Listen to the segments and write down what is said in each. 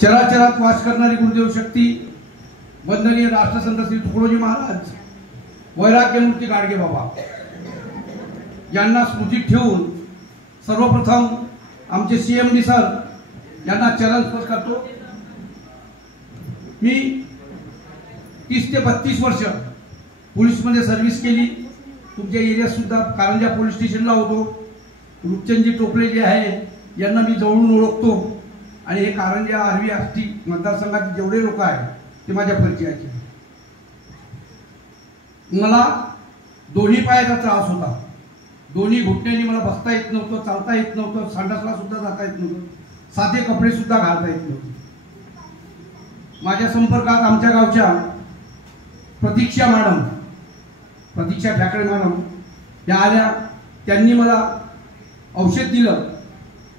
चराचरात वास करणारी गुरुदेव शक्ती वंदनीय राष्ट्रसंत श्री तुकडोजी महाराज वैराग्यमूर्ती गाडगे बाबा यांना स्मृतीत ठेवून सर्वप्रथम आमचे CMD सर यांना चरण स्पर्श करतो। मी 30 ते 32 वर्ष पोलीसमध्ये सर्व्हिस केली। तुमच्या एरियात सुद्धा कारंजा पोलीस स्टेशनला होतो। रूपचंदजी टोपले जे आहे यांना मी जवळून ओळखतो आणि हे कारंजा आर्वी आष्टी मतदारसंघात जेवढे लोक आहेत ते माझ्या परिचयाचे। मला दोन्ही पायाचा त्रास होता। दोन्ही घुटण्यांनी मला बसता येत नव्हतं, चालता येत नव्हतं, संडासला सुद्धा जाता येत नव्हतं, साधे कपडे सुद्धा घालता येत नव्हते। माझ्या संपर्कात आमच्या गावच्या प्रतीक्षा ठाकरे मॅडम त्या आल्या। त्यांनी मला औषध दिलं,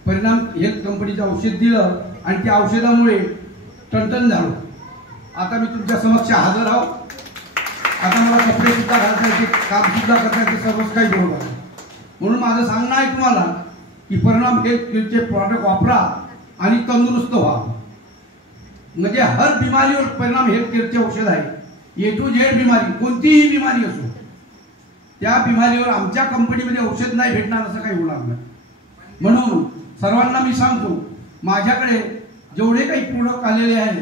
परिणाम हेल्थ कंपनीचं औषध दिलं आणि त्या औषधामुळे टणटण झालो। आता मी तुमच्या समक्ष हजर आहो। आता मला कपडे सुद्धा घालता येते, काम सुद्धा करता येते, सर्वच काही बरोबर आहे। म्हणून माझं सांगणं आहे तुम्हाला की परिणाम हेल्थचे प्रॉडक्ट वापरा आणि तंदुरुस्त व्हा। म्हणजे हर बिमारीवर परिणाम हेल्थचे औषध आहे। A to Z बिमारी, कोणतीही बिमारी असो, त्या बिमारीवर आमच्या कंपनीमध्ये औषध नाही भेटणार असं काही होणार नाही। म्हणून सर्वांना मी सांगतो, माझ्याकडे जेवढे काही प्रोडक्ट आलेले आहेत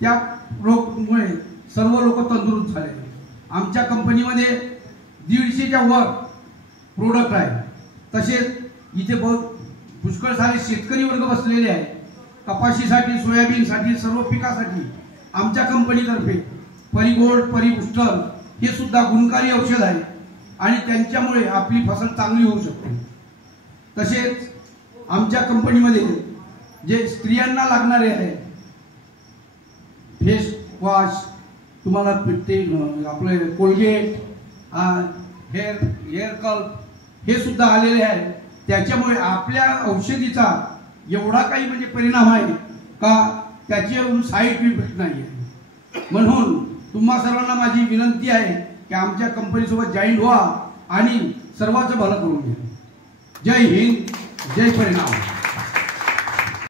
त्या प्रोडक्टमुळे सर्व लोक तंदुरुस्त झाले। आमच्या कंपनीमध्ये 150च्या वर प्रोडक्ट आहे। तसेच इथे पुष्कळ सारे शेतकरी वर्ग बसलेले आहेत। कपाशीसाठी, सोयाबीनसाठी, सर्व पिकासाठी आमच्या कंपनीतर्फे परिगोल्ड, परिबुस्टर हे सुद्धा गुणकारी औषध आहे आणि त्यांच्यामुळे आपली फसल चांगली होऊ शकते। तसेच आमच्या कंपनीमध्ये जे स्त्रियांना लागणारे आहे फेस वॉश, तुम्हाला आपले कोलगेट, हेअर कल्प हे सुद्धा आलेले आहे। त्याच्यामुळे आपल्या औषधीचा एवढा काही म्हणजे परिणाम आहे का त्याचे साईड इफेक्ट नाही आहे। म्हणून तुम्हा सर्वांना माझी विनंती आहे की आमच्या कंपनीसोबत जॉईन व्हा आणि सर्वांचं भलं करून घ्या। जय हिंद, जय परिणाम।